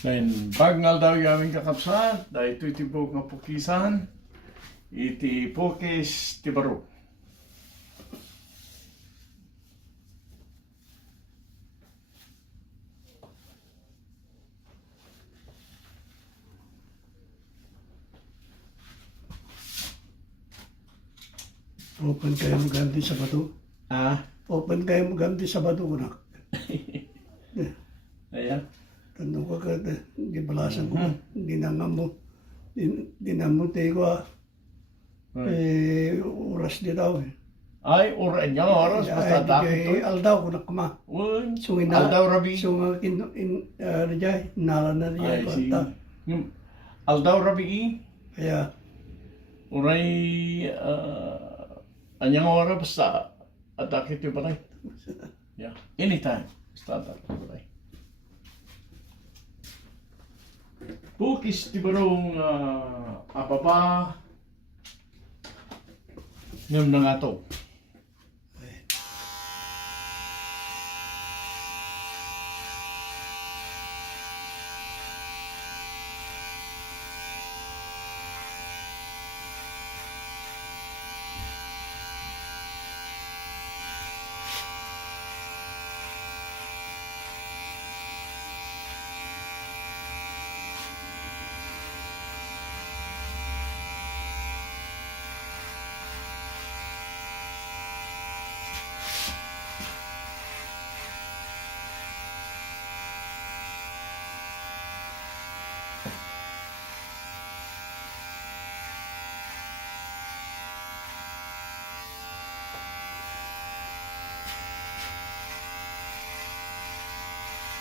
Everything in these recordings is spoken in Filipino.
Then, bagnal daw yamin kakapsat, dahil ito itibok nga pukisan, iti pukis tibaro. Open kayo maganti sa bato. Ah, Open kayo maganti sa bato, anak. ayan. Tanong ko ka, di balasan ko, dinangam mo. Dinamuti ko, oras di daw. Ay, oran niya oras, basta dapit to. Aldaw ko nakama. Uy, So, ina, aldaw rabi. so, rajay, nala na Ay, rajay ko. si... Aldaw rabi Kaya, uray, anyang oras, basta atakit yung patay. Yeah, anytime. Basta atakit yung patay. Pukis tibarong apapa ngam na nga to.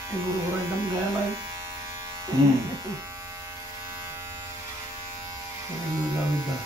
siguro ko rin ng galay. Mm. Ano gawin ba?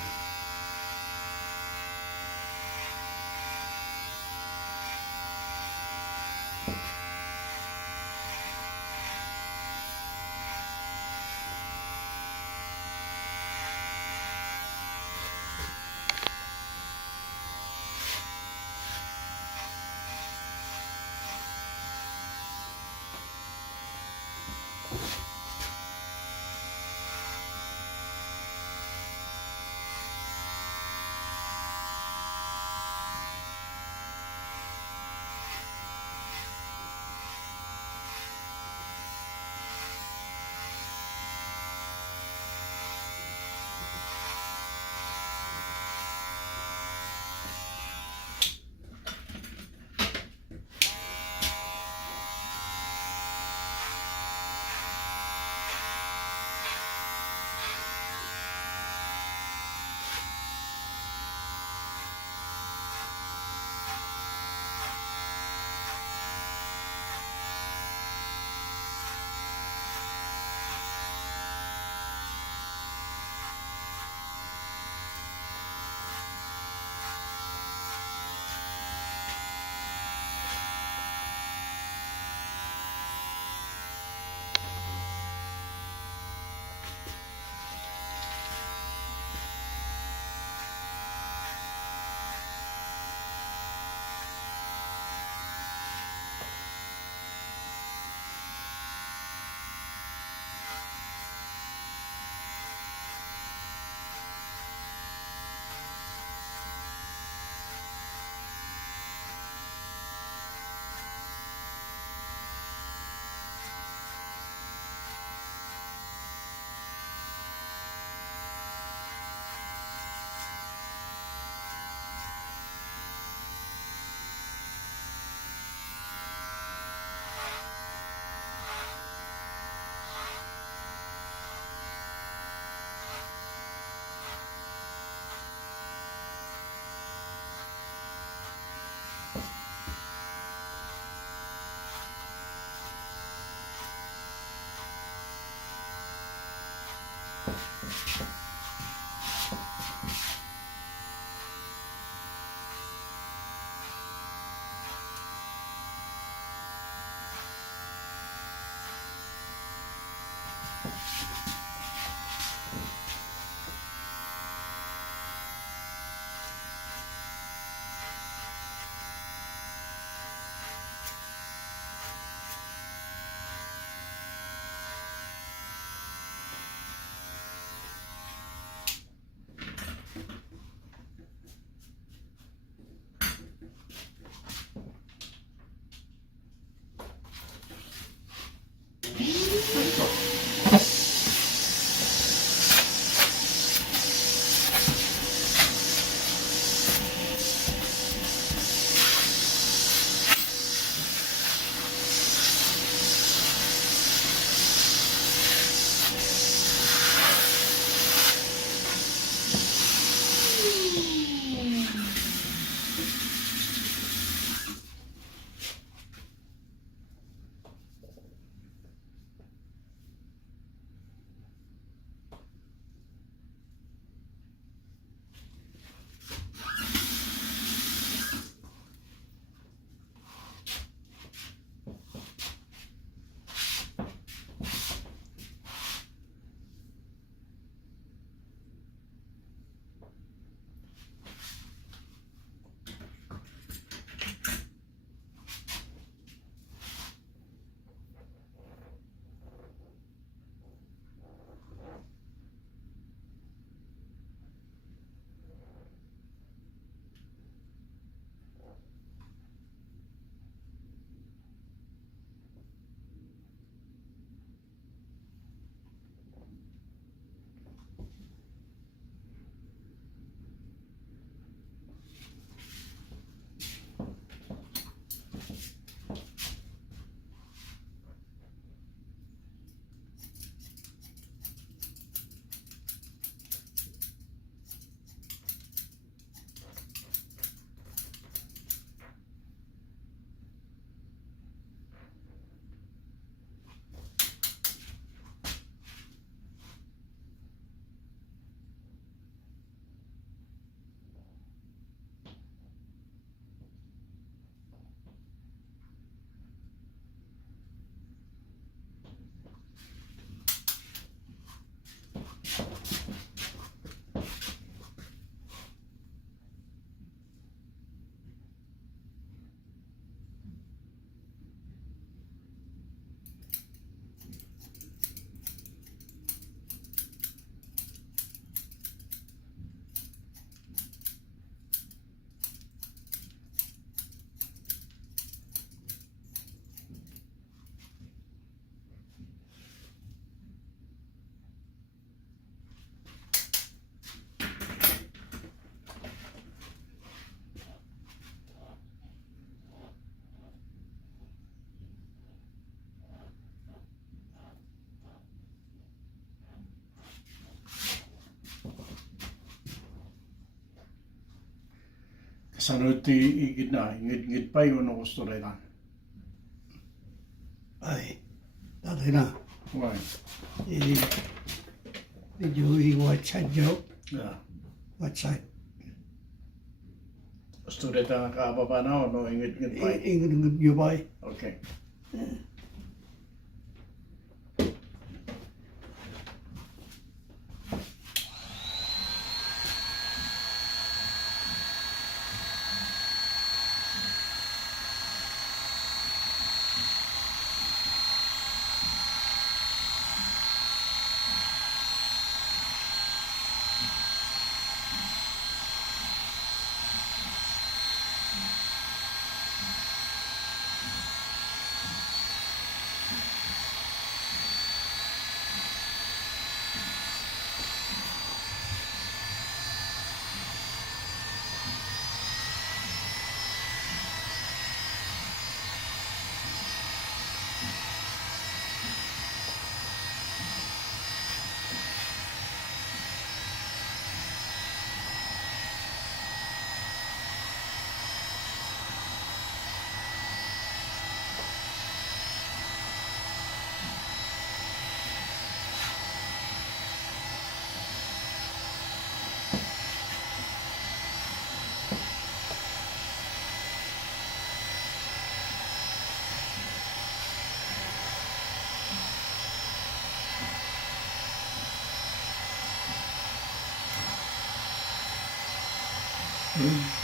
Sanod ti igid na, ingid-ngid pa yun ang gusto rin na. Ay, dati na. Why? Eh, medyo iwat sadyo. Yeah. Watsay. Gusto rin ang kaababa na, no? Ingid-ngid pa. Ingon yubay. Okay.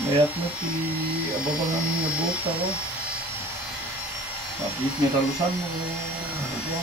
Mayat mo ti ababangan nga buhok ako. Kapit niya talusan mo. Ito.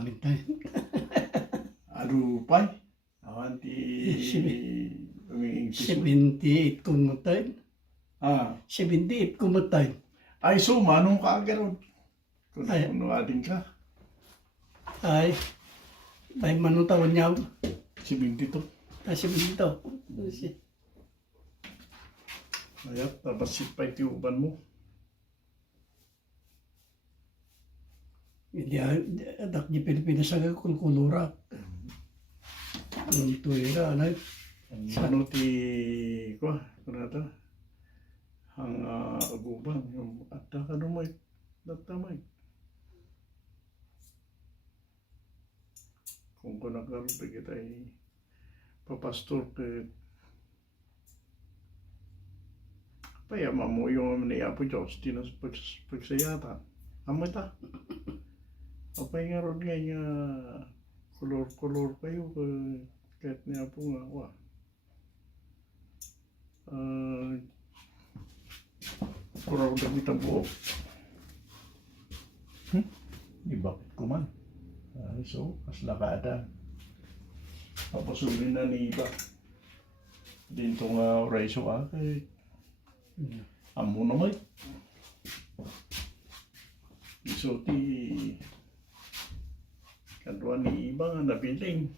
amin tayo. Alupay. Awan ti... Uming 78 kumutay. Ah. 78 kumutay. Ay, so, manong kaagaron? Kung Ay. ading ka. Ay, may manutaw niya. 72. Kasi dito. Ayat, tapos sipay ti uban mo. Hindi, adak di Pilipinas ang kulkulura. Ang tuwira, ano? Ano ti... Kwa? Kunata? Ang aguban. Yung atta ka numay. Datamay. Kung kunakaroon pa kita ay papastor ka payama mo yung niya po Diyos tinas pagsayata amay ta apay nga ron nga nga kolor kayo kahit niya po nga wa puraw na kita po di bakit ko man so as lakada papasulin na ni iba dito nga orayso kay amo naman iso ti kadwa ni iba nga nabiling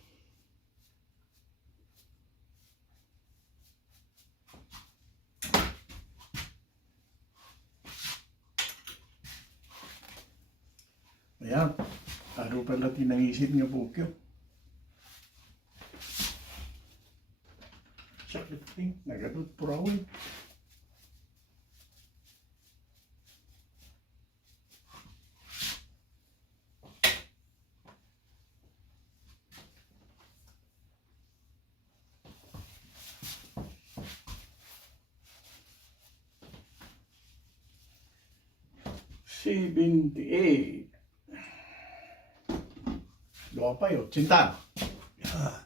ayan aro pala tinangisit nga bukyo sakit ting nagadot purawin CBNTA doa pa yun, cinta Ah,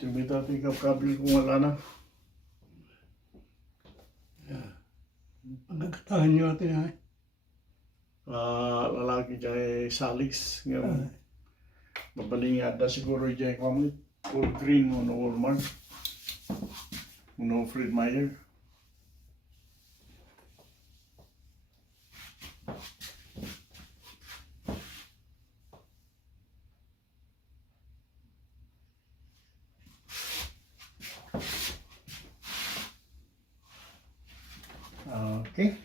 tumita ti kabil kung wala na ang katahan nyo natin ay. lalaki dyan salis nga babaling ada siguro dyan kami all green mo no Walmart no Fred Meyer okay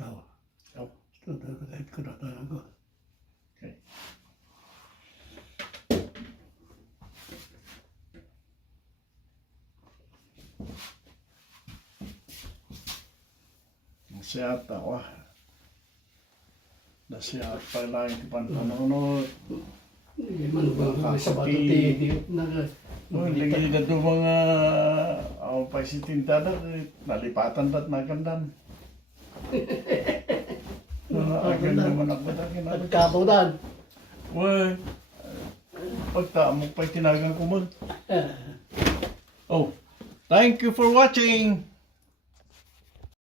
Tawa. oh. Ito, kahit ko na tayo. Okay. Nasihat ako. Nasihat pa lang yung pantanonod. Hindi man ba sa bato di na Lagi na ito mga ako pa si Tintada, nalipatan at nagandan. Agan naman ako na kinagod. pagkabudan. Well, pagtaamok pa'y tinagang kumod. Oh, thank you for watching!